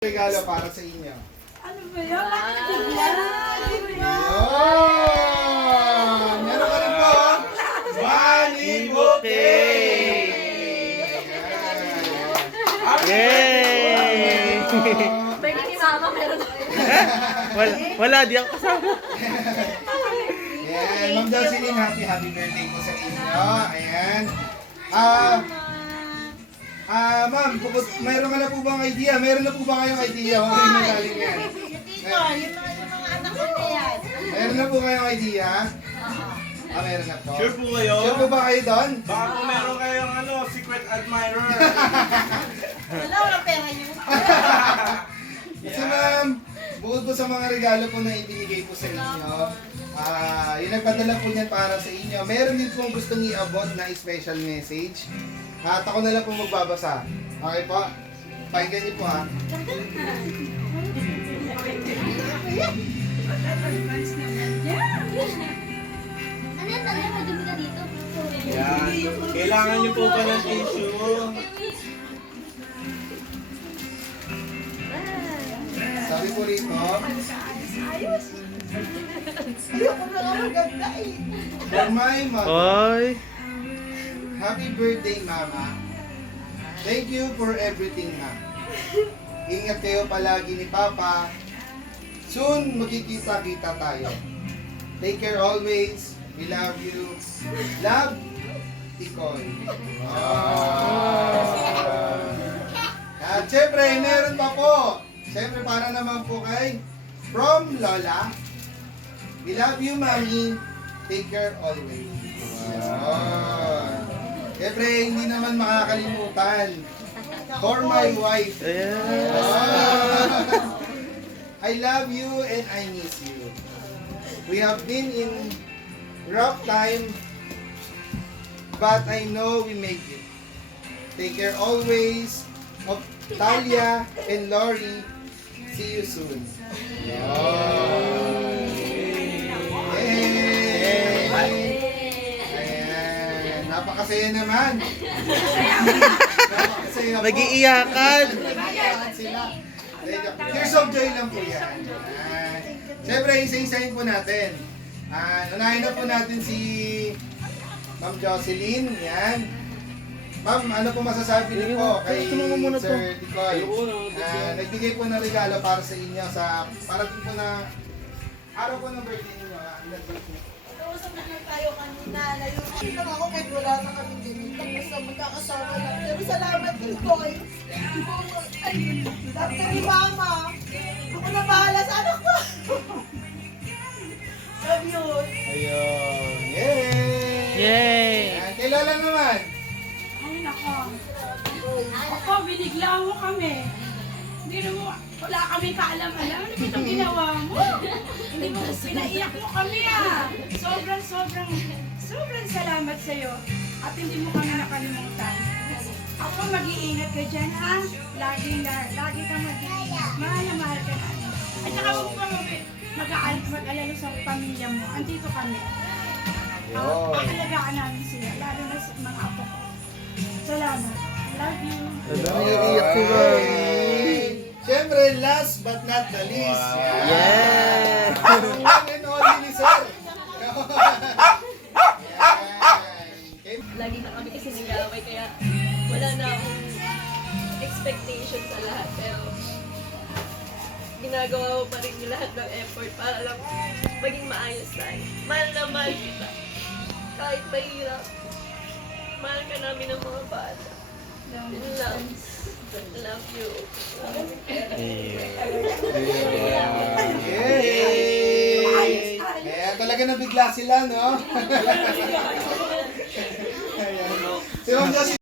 Regalo para sa inyo. Ano ba yun? Ayun! Meron ka rin po. Money bouquet! Yay! Pwede ni Mama, meron Wala, di ako kasama. Ayan, Ma'am Jocelyn, happy birthday po sa inyo. Ayan. Ma'am, mayroon ka na po bang idea? Meron na po ba kayong idea? Kung ano yung galing yan? yung mga anak ko na yan. Meron na po kayong idea? Meron na po. Sure po kayo? Sure po ba kayo doon? Baka kung meron kayong secret admirer. Wala, walang pera yun. Kasi ma'am, bukod po sa mga regalo po na ibinigay po sa inyo, yung nagpadala po niyan para sa inyo, meron din pong gustong iabot na special message. At ako na lang po magbabasa. Okay po? Pakinggan niyo po ha. Ano yan talaga? Madumi ka dito. Yan. Kailangan niyo po ba ng tissue? Sabi po rito, Ayoko na nga maganda eh. for my mother, Oy. happy birthday mama. Thank you for everything ma. Ingat kayo palagi ni Papa. Soon magkikita-kita tayo. Take care always. We love you. Love, Tikoy. At syempre, meron pa po. Syempre, para naman po kay From Lola. We love you, Mami. Take care always. Syempre, hindi naman makakalimutan. For my wife. Ayan. I love you and I miss you. We have been in rough time, but I know we make it. Take care always of Talia and Lori. See you soon. Yay! Ayan. Napakasaya naman. Napakasaya po. Nag-iiyakan. Nag-iiyakan sila. Tears of joy lang po yan. Siyempre, isa-isahin po natin. Unahin na po natin si Ma'am Jocelyn. Yan. Ma'am, ano po masasabi niyo po kay Sir Ticoy? Nagbigay po ng regalo para sa inyo para din po na araw po ng birthday niyo. Usap na lang tayo kanina. Nayusin lang ako kahit wala na kami din. Tapos na magkakasama lang. Pero salamat din ko. Dati ni Mama. Ako na bahala sa anak ko. Love you. Ayun. Yay! Yay! Yan. Kay Lola naman. Ay, nako. Ako, binigla mo kami. Hindi mo, wala kami kaalam-alam. Ano itong ginawa mo? Hindi mo, pinaiyak mo kami ah. Sobrang salamat sa'yo. At hindi mo kami nakalimutan. Ako, mag-iingat ka dyan ha. Lagi kang mag-iingat. Mahal na mahal ka namin. At saka huwag pa mag-alala sa pamilya mo. Andito kami. Aalagaan namin sila. Lalo na sa mga apo ko. Salamat. Love you. Nag-iiyak si Ma'am. Siyempre, last but not the least. Yeah! Ang one and only ni Sir. Lagi na kami kasi nag-away kaya wala na akong expectation sa lahat pero ginagawa ko pa rin yung lahat ng effort para lang maging maayos tayo. Mahal na mahal kita. Kahit mahirap, mahal ka namin ng mga bata. Love you. Yay! Kaya talaga nabigla sila, no? Ayan. Si Ma'am Jocelyn,